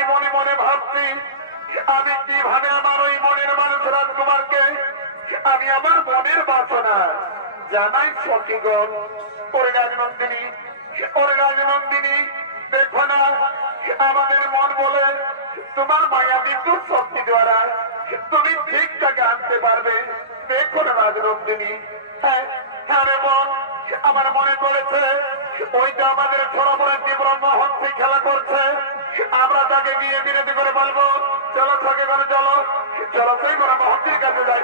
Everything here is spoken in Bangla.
আমি মনে মনে ভাবছি আমি কিভাবে আমার ওই মনের মানুষ রাজকুমারকে আমি আমার মনের বাসনা জানাই সখীগণ। ওরে রাজনন্দিনী, ওরে রাজনন্দিনী, দেখো না আমাদের মন বলে তোমার মায়া বিদ্যুৎ শক্তি দ্বারা তুমি ঠিকঠাক আনতে পারবে। দেখো না রাজনন্দিনী, হ্যাঁ হ্যাঁ রে মন, আমার মনে পড়েছে ওই যে আমাদের সরোবরের যে ব্রহ্মহংস খেলা করছে, আমরা তাকে গিয়ে বিরতি করে বলবো চলো সখী করে চলো চলো সেই ব্রহ্মহংসের কাছে যাই।